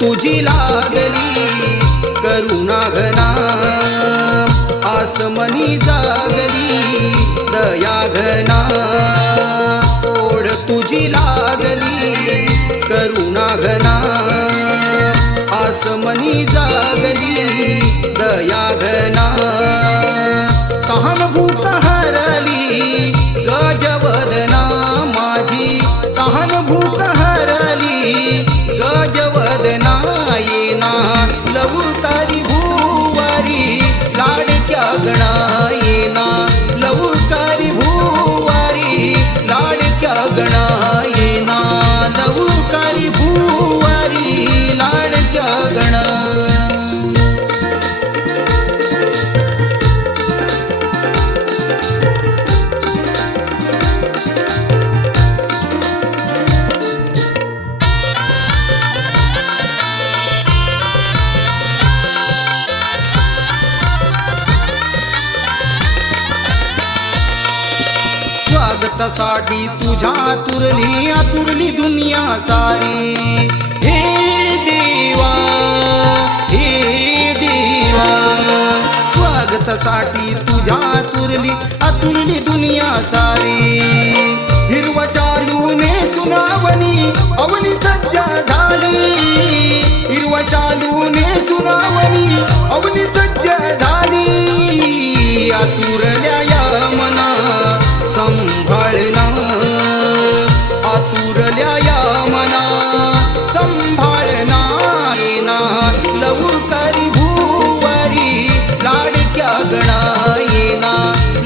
तुझी लागली करुणा घना. आसमनी जागली दया घना. ओढ तुझी लागली करुणा घना. आसमनी जागली दया घना. तहान स्वागतासाठी तुझ्या तुरली आतुरली दुनिया सारी. हे देवा हे देवा स्वागतासाठी तुझ्या तुरली आतुरली दुनिया सारी. हिरवा शालूने सुनावनी अवनी सज्जा झाली. हिरवा शालूने सुनावनी अवनी सज्जा झाली. आतुरल्या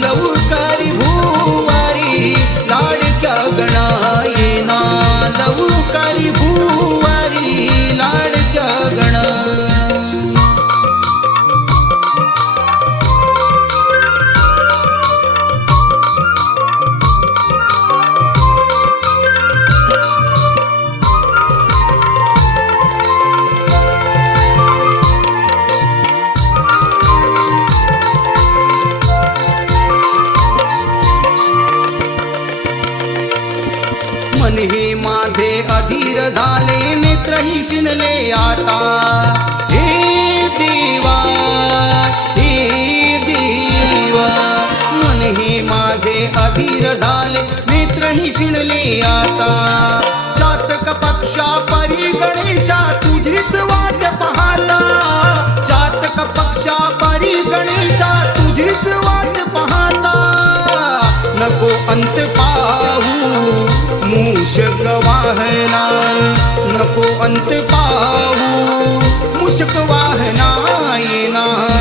लवकारी मन हे माझे अधीर झाले. नेत्रही शिनले आता. हे देवा हे देवा मन हे माझे अधीर झाले. नेत्रही शिणले आता. चातक पक्षा परी गणेशा तुझीच वाट पाहता. चातक पक्षा परी गणेशा तुझीच वाट पाहता. नको अंत पा मूषक वाहना नको अंत पाहू. मूषक वाहना येना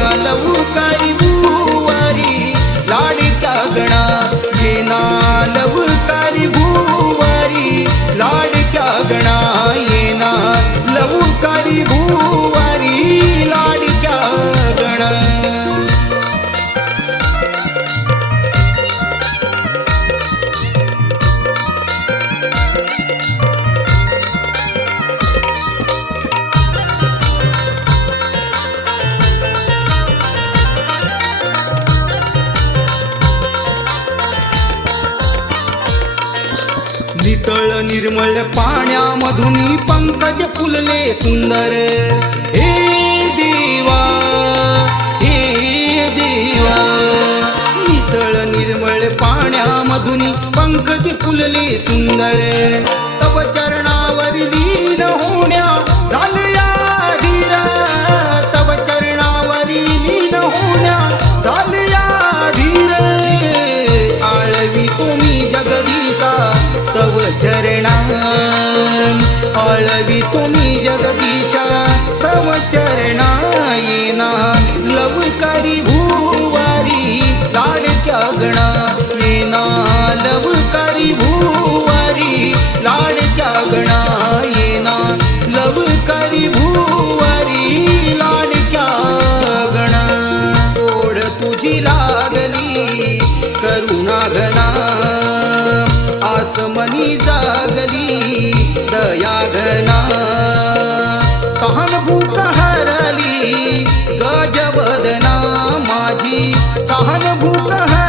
निर्मळ पाण्यामधून पंकज फुलले सुंदर. हे देवा हे देवा नितळ निर्मळ पाण्यामधून पंकज फुलले सुंदर. चरणा आळवी तुम्ही जगदीशा तव चरणा येना लवकारी भू आसमनी जागली दया घना। तहान भूक हरली गजवदना माझी। तहान भूक हरली